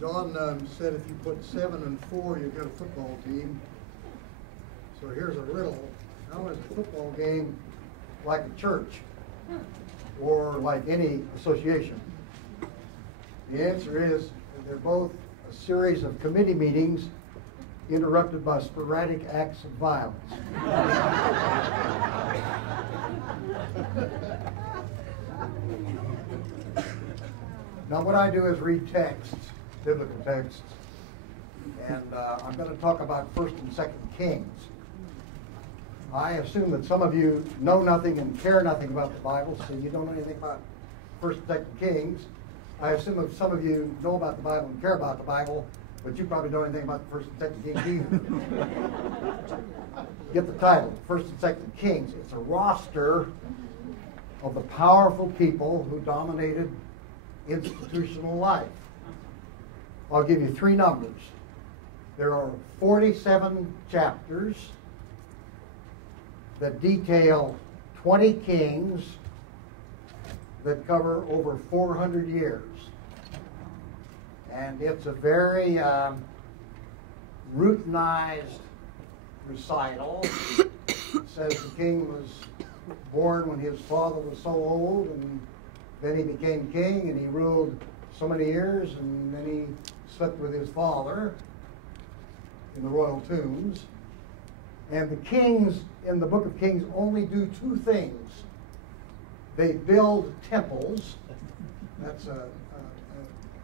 John said if you put 7 and 4, you get a football team. So here's a riddle. How is a football game like a church or like any association? The answer is they're both a series of committee meetings interrupted by sporadic acts of violence. Now what I do is read texts, biblical texts, and I'm going to talk about 1st and 2nd Kings. I assume that some of you know nothing and care nothing about the Bible, so you don't know anything about 1st and 2nd Kings. I assume that some of you know about the Bible and care about the Bible, but you probably don't know anything about the 1st and 2nd Kings either. Get the title, 1st and 2nd Kings. It's a roster of the powerful people who dominated institutional life. I'll give you 3 numbers. There are 47 chapters that detail 20 kings that cover over 400 years. And it's a very routinized recital. It says the king was born when his father was so old, and then he became king, and he ruled so many years, and then he slept with his father in the royal tombs. And the kings in the book of Kings only do 2 things. They build temples. That's a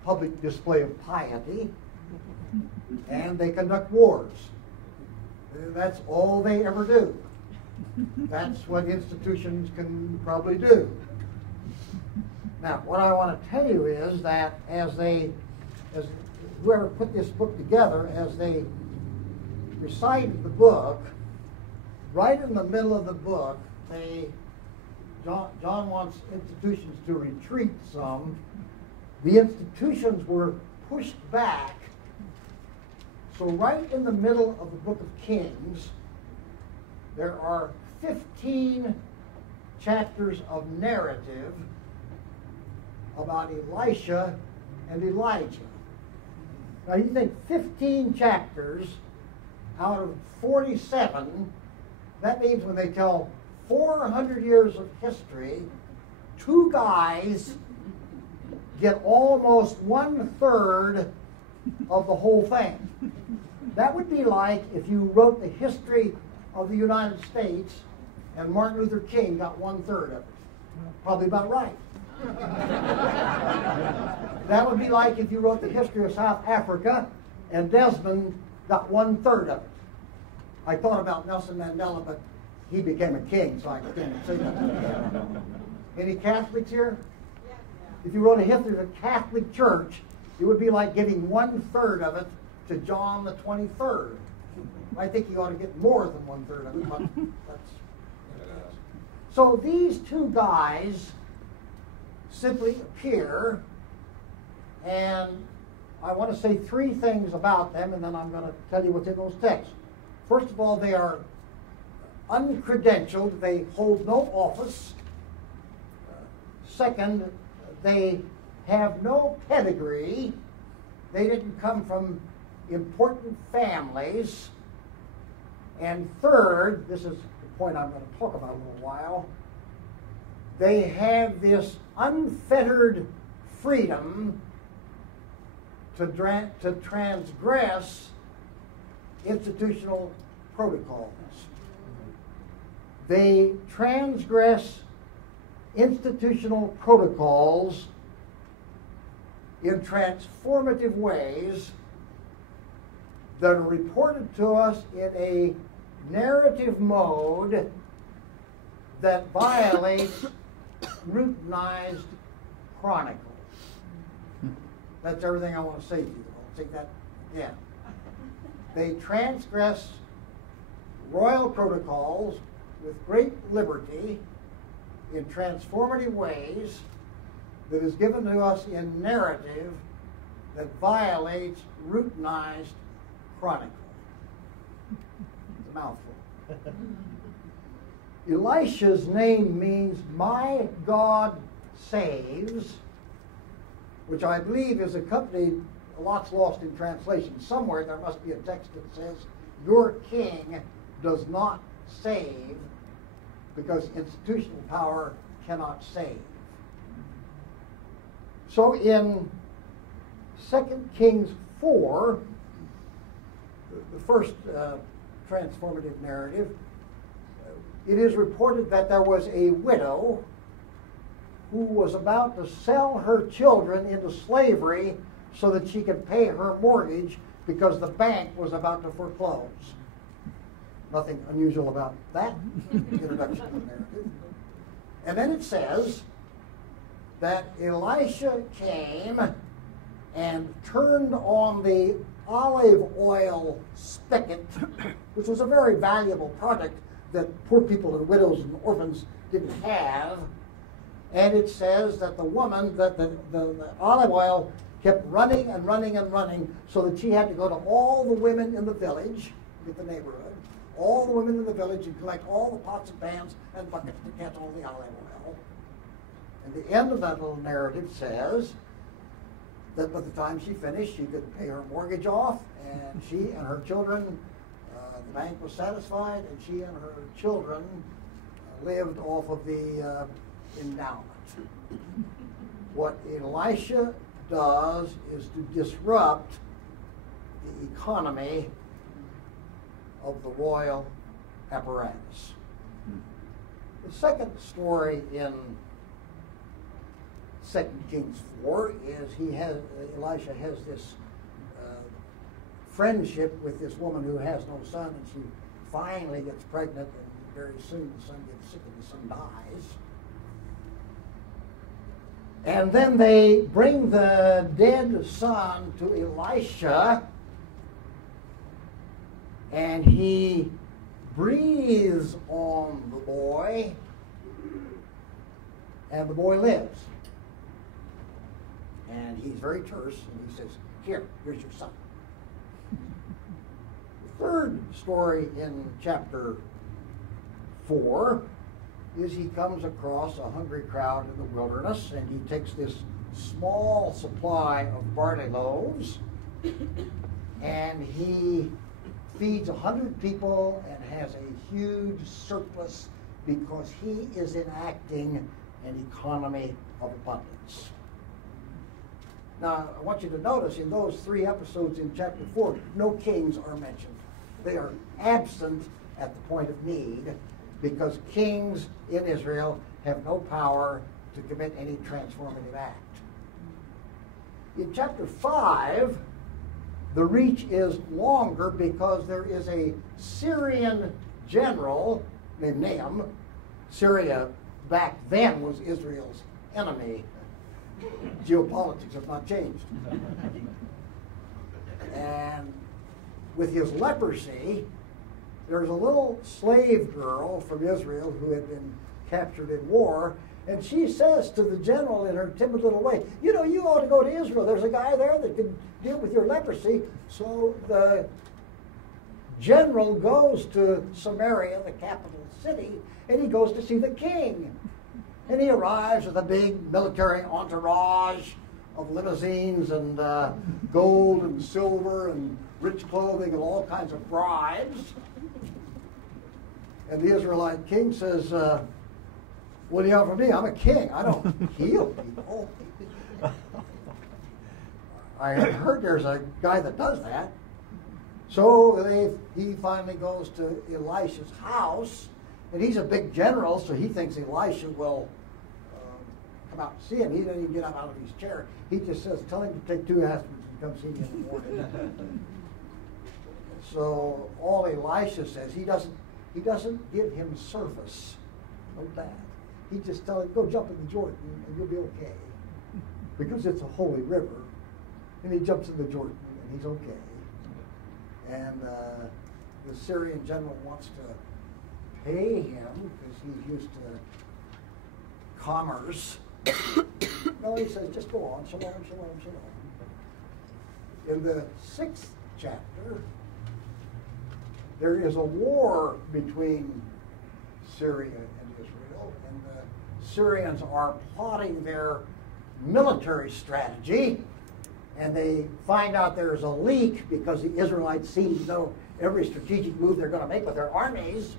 public display of piety. And they conduct wars. That's all they ever do. That's what institutions can probably do. Now, what I want to tell you is that as whoever put this book together, as they recited the book, right in the middle of the book, John wants institutions to retreat some. The institutions were pushed back. So right in the middle of the book of Kings, there are 15 chapters of narrative about Elisha and Elijah. Now you think 15 chapters out of 47, that means when they tell 400 years of history, 2 guys get almost 1/3 of the whole thing. That would be like if you wrote the history of the United States and Martin Luther King got 1/3 of it. Probably about right. That would be like if you wrote the history of South Africa and Desmond got 1/3 of it. I thought about Nelson Mandela, but he became a king, so I can't say that. Any Catholics here? If you wrote a history of the Catholic Church, it would be like giving 1/3 of it to John the 23rd. I think you ought to get more than 1/3 of it, but that's... So these 2 guys simply appear, and I want to say 3 things about them, and then I'm going to tell you what's in those texts. First of all, they are uncredentialed. They hold no office. Second, they have no pedigree. They didn't come from important families. And third, this is the point I'm going to talk about in a little while, they have this unfettered freedom to transgress institutional protocols. They transgress institutional protocols in transformative ways that are reported to us in a narrative mode that violates routinized chronicles. That's everything I want to say to you. I'll take that again. They transgress royal protocols with great liberty in transformative ways that is given to us in narrative that violates routinized chronicle. It's a mouthful. Elisha's name means "my God saves," which I believe is accompanied lot's lost in translation. Somewhere there must be a text that says, your king does not save, because institutional power cannot save. So in 2 Kings 4, the first transformative narrative, it is reported that there was a widow who was about to sell her children into slavery so that she could pay her mortgage because the bank was about to foreclose. Nothing unusual about that introduction to the narrative. And then it says that Elisha came and turned on the olive oil spigot, which was a very valuable product that poor people and widows and orphans didn't have. And it says that the woman, that the olive oil kept running and running and running, so that she had to go to all the women in the village, in the neighborhood, all the women in the village, and collect all the pots and pans and buckets to catch all the olive oil. And the end of that little narrative says that by the time she finished, she could pay her mortgage off, and she and her children, the bank was satisfied, and she and her children lived off of the endowment. What Elisha does is to disrupt the economy of the royal apparatus. The second story in 2 Kings 4 is Elisha has this friendship with this woman who has no son, and she finally gets pregnant, and very soon the son gets sick and the son dies. And then they bring the dead son to Elisha, and he breathes on the boy, and the boy lives. And he's very terse, and he says, here's your son. The third story in chapter 4 is he comes across a hungry crowd in the wilderness, and he takes this small supply of barley loaves, and he feeds 100 people and has a huge surplus because he is enacting an economy of abundance. Now, I want you to notice in those 3 episodes in chapter 4, no kings are mentioned. They are absent at the point of need, because kings in Israel have no power to commit any transformative act. In chapter 5, the reach is longer because there is a Syrian general named Nahum. Syria back then was Israel's enemy. Geopolitics have not changed. And with his leprosy, there's a little slave girl from Israel who had been captured in war, and she says to the general in her timid little way, you know, you ought to go to Israel. There's a guy there that can deal with your leprosy. So the general goes to Samaria, the capital city, and he goes to see the king. And he arrives with a big military entourage of limousines and gold and silver and rich clothing and all kinds of bribes. And the Israelite king says, what do you have for me? I'm a king. I don't heal people. I heard there's a guy that does that. So he finally goes to Elisha's house, and he's a big general, so he thinks Elisha will come out to see him. He doesn't even get up out of his chair. He just says, tell him to take 2 aspirins and come see me in the morning. So all Elisha says, he doesn't give him service. Note that. He just tells him, go jump in the Jordan and you'll be okay. Because it's a holy river. And he jumps in the Jordan and he's okay. And the Syrian general wants to pay him because he's used to commerce. No, he says, just go on. Shalom, shalom, shalom. In the 6th chapter, there is a war between Syria and Israel, and the Syrians are plotting their military strategy, and they find out there's a leak because the Israelites seem to know every strategic move they're going to make with their armies.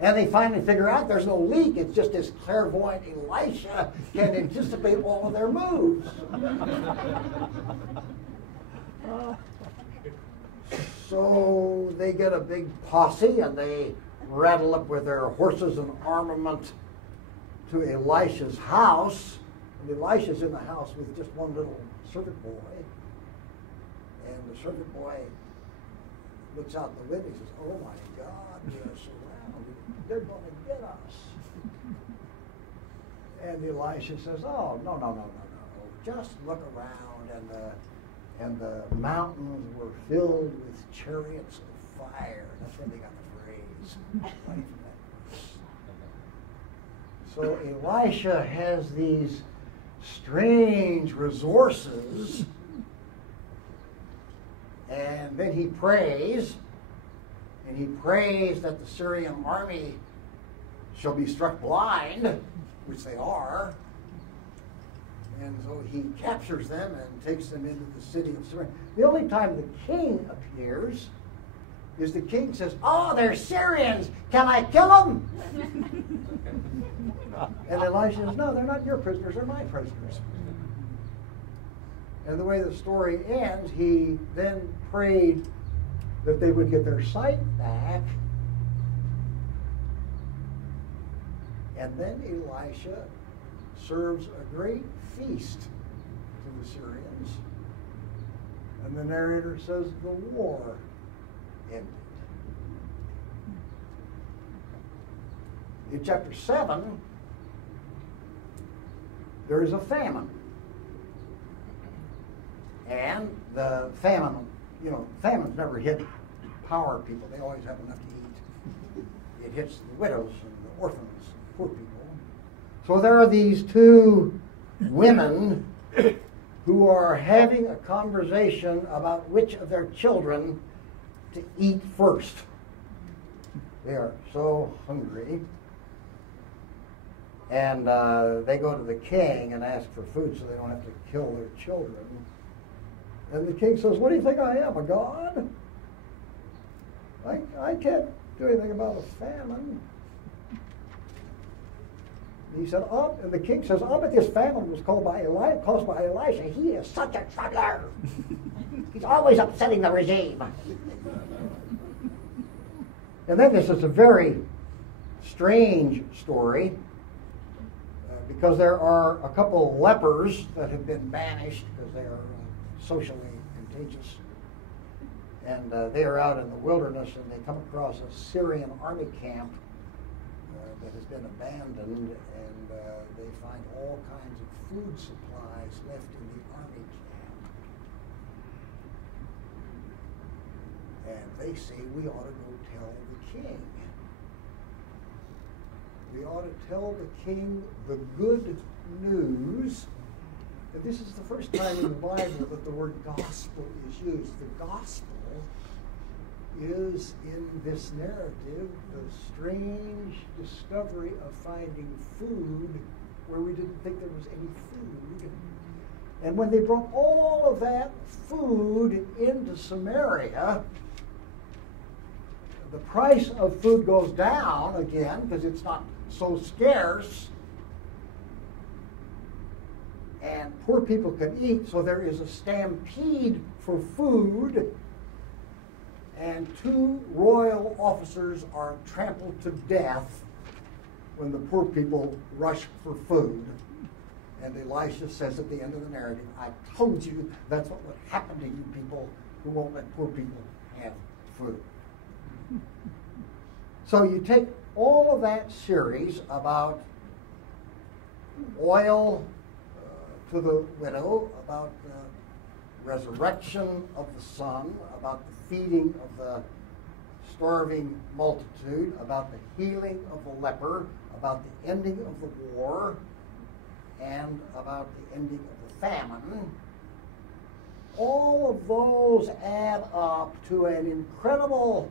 And they finally figure out there's no leak. It's just this clairvoyant Elisha can anticipate all of their moves. So they get a big posse and they rattle up with their horses and armament to Elisha's house. And Elisha's in the house with just one little servant boy. And the servant boy looks out the window and says, "Oh my God, we are surrounded. They're going to get us." And Elisha says, "Oh, no. Just look around." And the mountains were filled with chariots of fire. That's where they got the phrase. Right from that verse. So Elisha has these strange resources. And then he prays. And he prays that the Syrian army shall be struck blind, which they are. And so he captures them and takes them into the city of Syria. The only time the king appears is the king says, "Oh, they're Syrians. Can I kill them?" And Elisha says, "No, they're not your prisoners. They're my prisoners." And the way the story ends, he then prayed that they would get their sight back. And then Elisha serves a great feast to the Syrians. And the narrator says the war ended. In chapter 7, there is a famine. And the famine, famines never hit power people. They always have enough to eat. It hits the widows and the orphans, poor people. So there are these two women who are having a conversation about which of their children to eat first. They are so hungry. And they go to the king and ask for food so they don't have to kill their children. And the king says, "What do you think I am, a god? I can't do anything about a famine." He said, and the king says, "But this famine was caused by Elisha. He is such a troubler. He's always upsetting the regime." And then this is a very strange story because there are a couple of lepers that have been banished because they are socially contagious. And they are out in the wilderness and they come across a Syrian army camp that has been abandoned, and they find all kinds of food supplies left in the army camp. And they say we ought to go tell the king. We ought to tell the king the good news. And this is the first time in the Bible that the word gospel is used. The gospel is, in this narrative, the strange discovery of finding food where we didn't think there was any food. And when they brought all of that food into Samaria, the price of food goes down again because it's not so scarce. And poor people can eat, so there is a stampede for food. And 2 royal officers are trampled to death when the poor people rush for food. And Elisha says at the end of the narrative, "I told you that's what would happen to you people who won't let poor people have food." So you take all of that series about oil to the widow, about the resurrection of the son, about the feeding of the starving multitude, about the healing of the leper, about the ending of the war, and about the ending of the famine. All of those add up to an incredible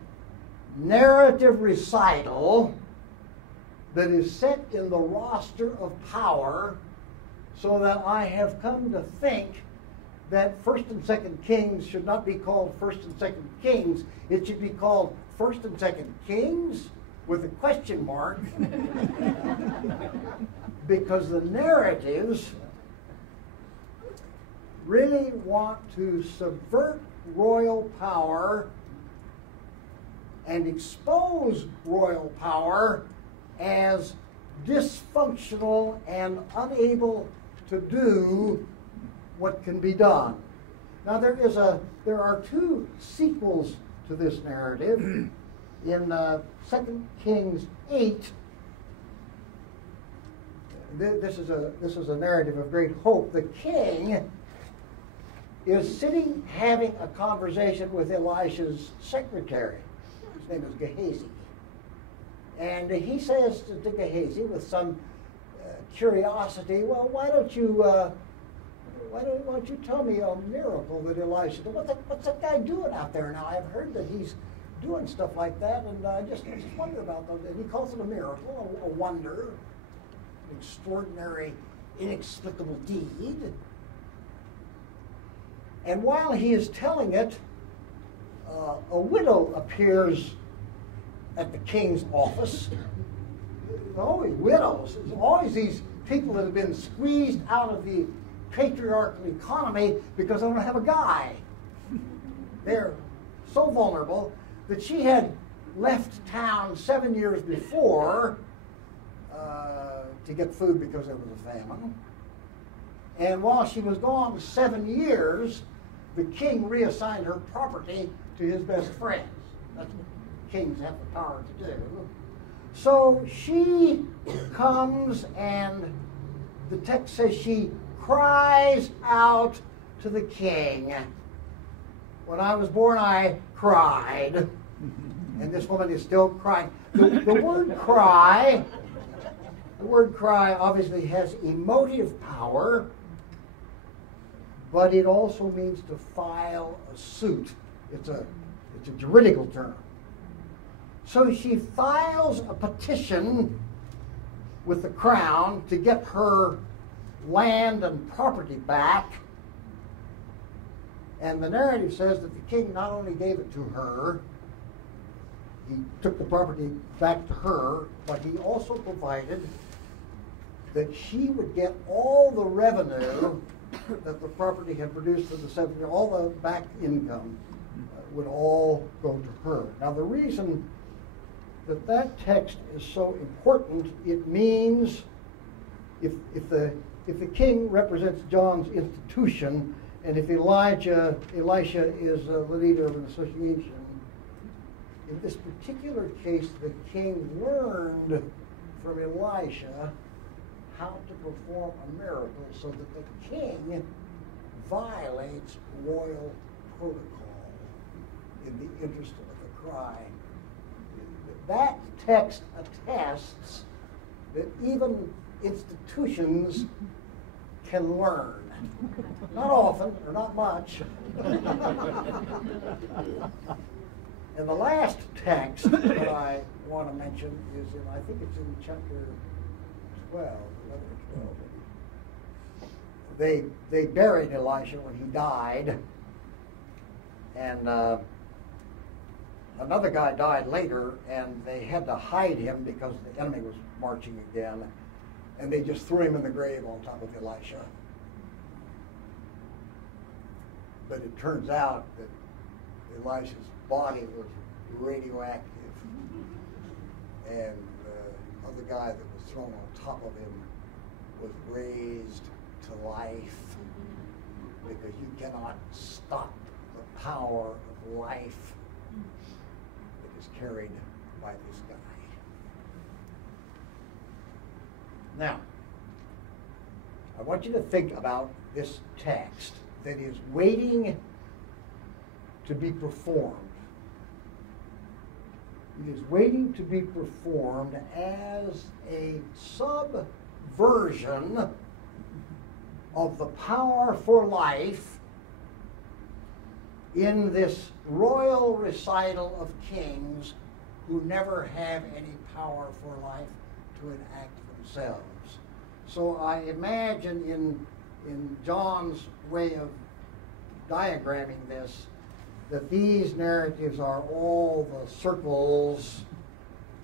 narrative recital that is set in the roster of power, so that I have come to think that First and Second Kings should not be called First and Second Kings. It should be called First and Second Kings with a question mark, because the narratives really want to subvert royal power and expose royal power as dysfunctional and unable to do what can be done. Now there are two sequels to this narrative. In 2 Kings 8, this is a narrative of great hope. The king is sitting having a conversation with Elisha's secretary. His name is Gehazi. And he says to Gehazi with some curiosity, well, why don't you tell me a miracle that Elisha did? What's that guy doing out there now? I've heard that he's doing stuff like that, and I just wonder about that. And he calls it a miracle, a wonder, an extraordinary, inexplicable deed. And while he is telling it, a widow appears at the king's office. There's always widows. There's always these people that have been squeezed out of the patriarchal economy because they don't have a guy. They're so vulnerable that she had left town 7 years before to get food because there was a famine. And while she was gone 7 years, the king reassigned her property to his best friends. That's what kings have the power to do. So she comes, and the text says she cries out to the king. When I was born, I cried. And this woman is still crying. The word cry, obviously has emotive power, but it also means to file a suit. It's a juridical term. So she files a petition with the crown to get her land and property back. And the narrative says that the king not only gave it to her, he took the property back to her, but he also provided that she would get all the revenue that the property had produced for the 7 years, all the back income would all go to her. Now the reason that text is so important, it means if the king represents John's institution, and if Elisha is the leader of an association, in this particular case, the king learned from Elisha how to perform a miracle so that the king violates royal protocol in the interest of the cry. That text attests that even institutions can learn. Not often, or not much. And the last text that I want to mention is in, I think it's in chapter 12, 11 or 12. They buried Elisha when he died, and another guy died later, and they had to hide him because the enemy was marching again, and they just threw him in the grave on top of Elisha. But it turns out that Elisha's body was radioactive, and the other guy that was thrown on top of him was raised to life, because you cannot stop the power of life that is carried by this guy. Now, I want you to think about this text that is waiting to be performed. It is waiting to be performed as a subversion of the power for life in this royal recital of kings who never have any power for life to enact themselves. So I imagine in John's way of diagramming this, that these narratives are all the circles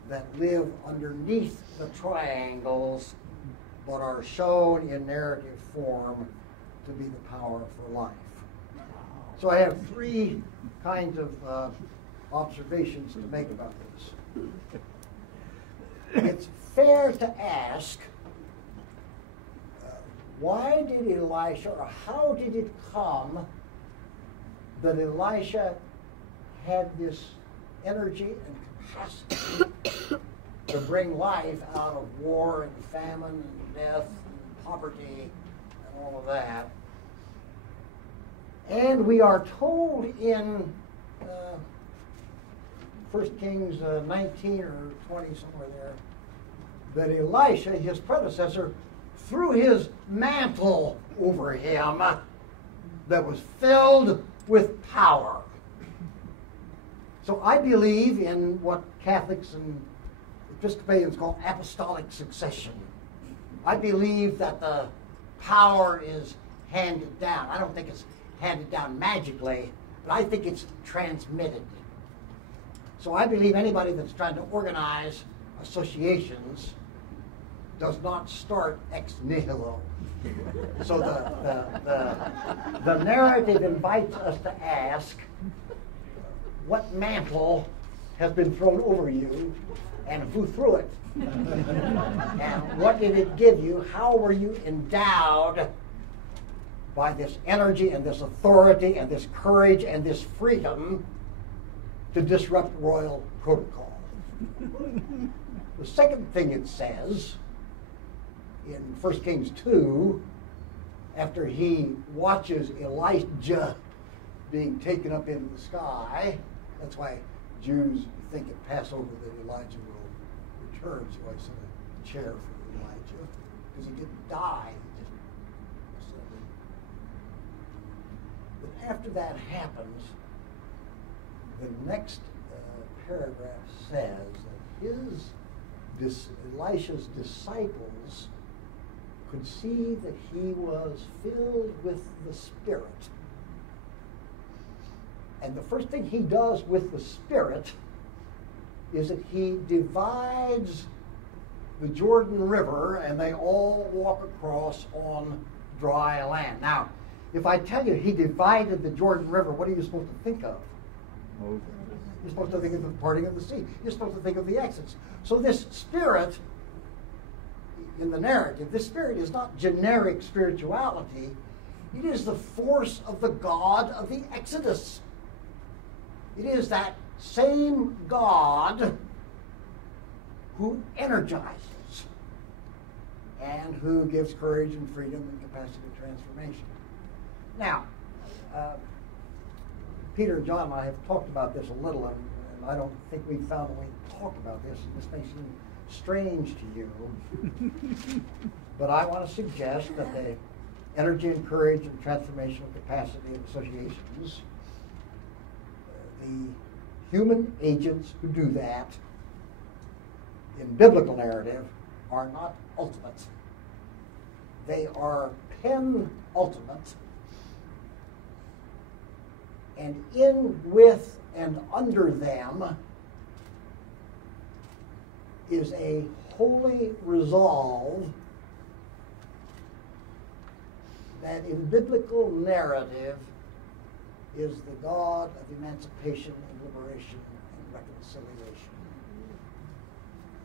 that live underneath the triangles, but are shown in narrative form to be the power for life. So I have three kinds of observations to make about this. It's fair to ask, why did Elisha, or how did it come that Elisha had this energy and capacity to bring life out of war and famine and death and poverty and all of that? And we are told in 1 Kings 19 or 20, somewhere there, that Elisha, his predecessor, threw his mantle over him that was filled with power. So I believe in what Catholics and Episcopalians call apostolic succession. I believe that the power is handed down. I don't think it's handed down magically, but I think it's transmitted. So I believe anybody that's trying to organize associations does not start ex nihilo. So the narrative invites us to ask, what mantle has been thrown over you, and who threw it? And what did it give you? How were you endowed by this energy and this authority and this courage and this freedom to disrupt royal protocol? The second thing it says in 1 Kings 2, after he watches Elijah being taken up into the sky, that's why Jews think at Passover that Elijah will return. So I set a chair for Elijah, because he didn't die, he just ascended. But after that happens, the next paragraph says that Elisha's disciples could see that he was filled with the Spirit. And the first thing he does with the Spirit is that he divides the Jordan River, and they all walk across on dry land. Now, if I tell you he divided the Jordan River, what are you supposed to think of? Moses. You're supposed to think of the parting of the sea. You're supposed to think of the Exodus. So this Spirit, in the narrative, this Spirit is not generic spirituality. It is the force of the God of the Exodus. It is that same God who energizes and who gives courage and freedom and capacity of transformation. Now, Peter and John and I have talked about this a little, and I don't think we've found a way to talk about this, and this may seem strange to you, but I want to suggest that the energy and courage and transformational capacity of associations, the human agents who do that in biblical narrative are not ultimate. They are penultimate, and in, with, and under them is a holy resolve that in biblical narrative is the God of emancipation and liberation and reconciliation.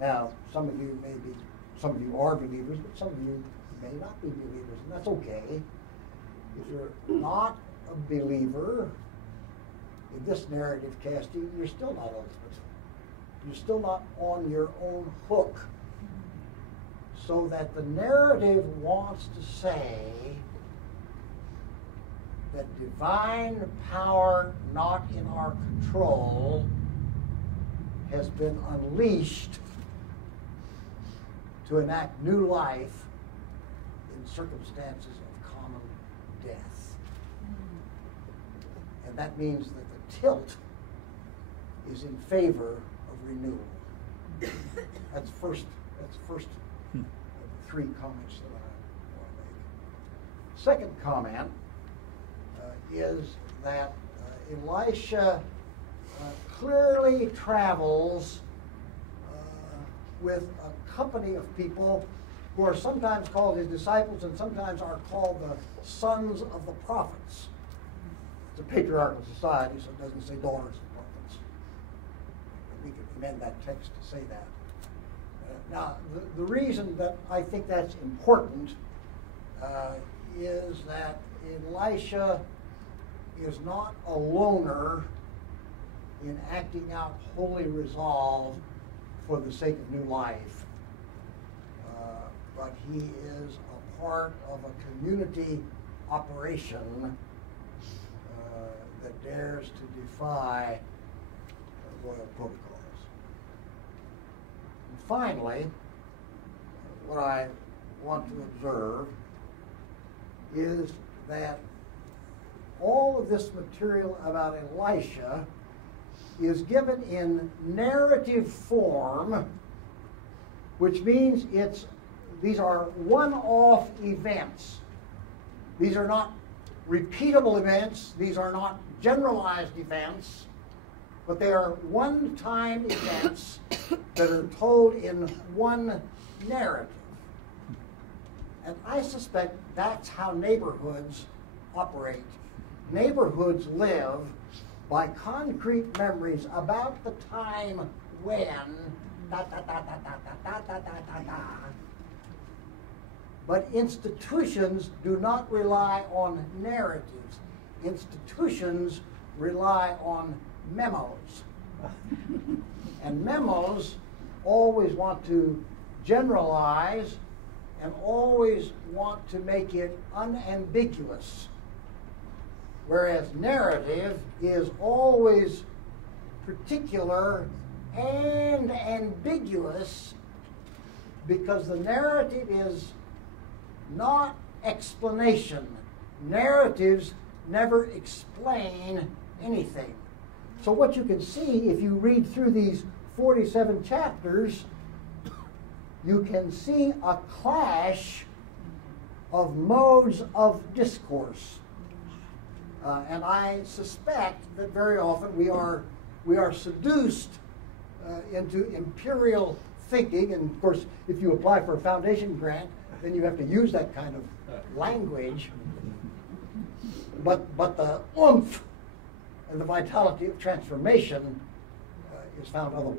Now, some of you are believers, but some of you may not be believers, and that's okay. If you're not a believer in this narrative casting, you're still not ultimate. You're still not on your own hook. So that the narrative wants to say that divine power not in our control has been unleashed to enact new life in circumstances of common death. And that means that the tilt is in favor of renewal. That's first of the three comments that I want to make. Second comment, is that Elisha clearly travels with a company of people who are sometimes called his disciples and sometimes are called the sons of the prophets. It's a patriarchal society, so it doesn't say daughters of prophets. We could amend that text to say that. Now, the reason that I think that's important is that Elisha is not a loner in acting out holy resolve for the sake of new life, but he is a part of a community operation that dares to defy royal protocols. And finally, what I want to observe is that all of this material about Elisha is given in narrative form, which means these are one-off events. These are not repeatable events. These are not generalized events, but they are one-time events that are told in one narrative. And I suspect that's how neighborhoods operate. Neighborhoods live by concrete memories about the time when But institutions do not rely on narratives. Institutions rely on memos. And memos always want to generalize and always want to make it unambiguous. Whereas narrative is always particular and ambiguous because the narrative is not explanation. Narratives never explain anything. So what you can see if you read through these 47 chapters, you can see a clash of modes of discourse. And I suspect that very often we are seduced into imperial thinking. And of course, if you apply for a foundation grant, then you have to use that kind of language. But the oomph and the vitality of transformation is found otherwise.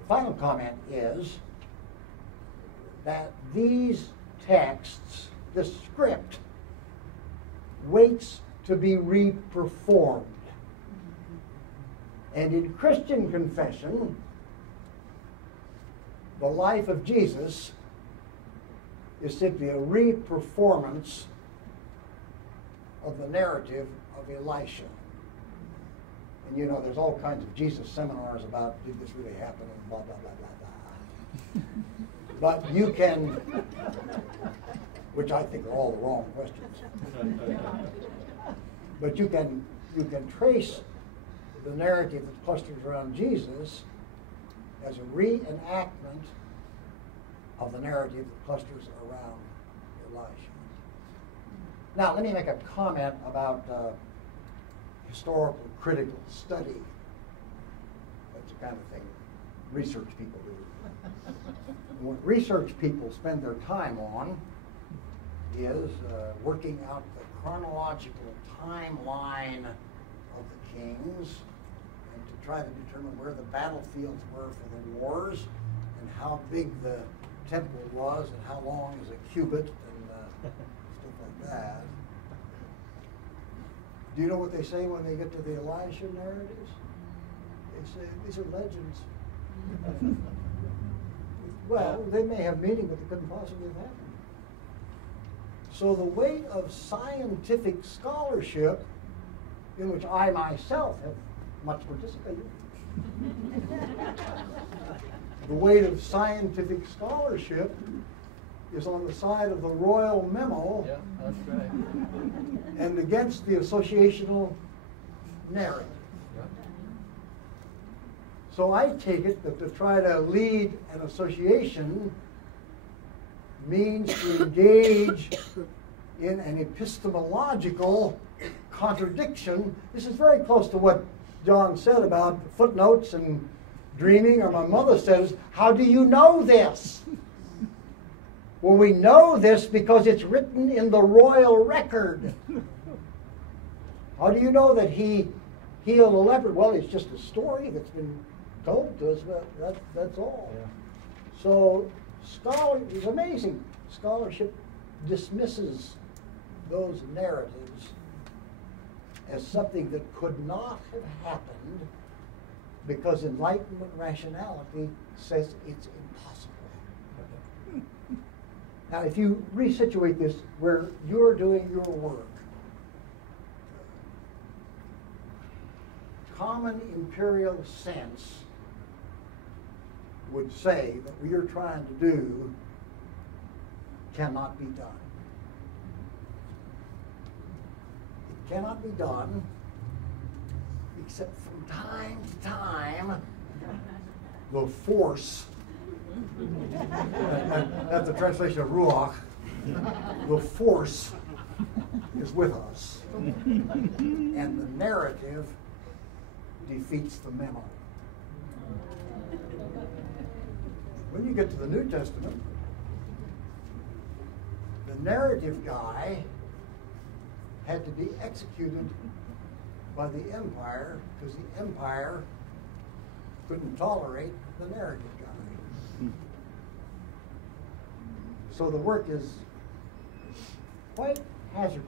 The final comment is that these texts, this script, waits to be reperformed. And in Christian confession, the life of Jesus is simply a reperformance of the narrative of Elisha. And you know, there's all kinds of Jesus seminars about, did this really happen, and blah, blah, blah, blah, blah. But you can, which I think are all the wrong questions, but you can trace the narrative that clusters around Jesus as a reenactment of the narrative that clusters around Elisha. Now, let me make a comment about historical critical study. That's the kind of thing research people do. What research people spend their time on is working out the chronological timeline of the kings and to try to determine where the battlefields were for the wars and how big the temple was and how long is a cubit and stuff like that. Do you know what they say when they get to the Elisha narratives? They say, these are legends. Well, they may have meaning, but they couldn't possibly have happened. So the weight of scientific scholarship, in which I myself have much participated, the weight of scientific scholarship is on the side of the royal memo. Yeah, that's right. And against the associational narrative. Yeah. So I take it that to try to lead an association means to engage in an epistemological contradiction. This is very close to what John said about footnotes and dreaming, or my mother says, how do you know this? Well, we know this because it's written in the royal record. How do you know that he healed a leopard? Well, it's just a story that's been told to us, but that's all. Yeah. So it's amazing. Scholarship dismisses those narratives as something that could not have happened because Enlightenment rationality says it's impossible. Now, if you resituate this where you're doing your work, common imperial sense would say that what you're trying to do cannot be done. It cannot be done except from time to time the force, that's the translation of ruach, the force is with us. And the narrative defeats the memo. When you get to the New Testament, the narrative guy had to be executed by the empire because the empire couldn't tolerate the narrative guy. So the work is quite hazardous.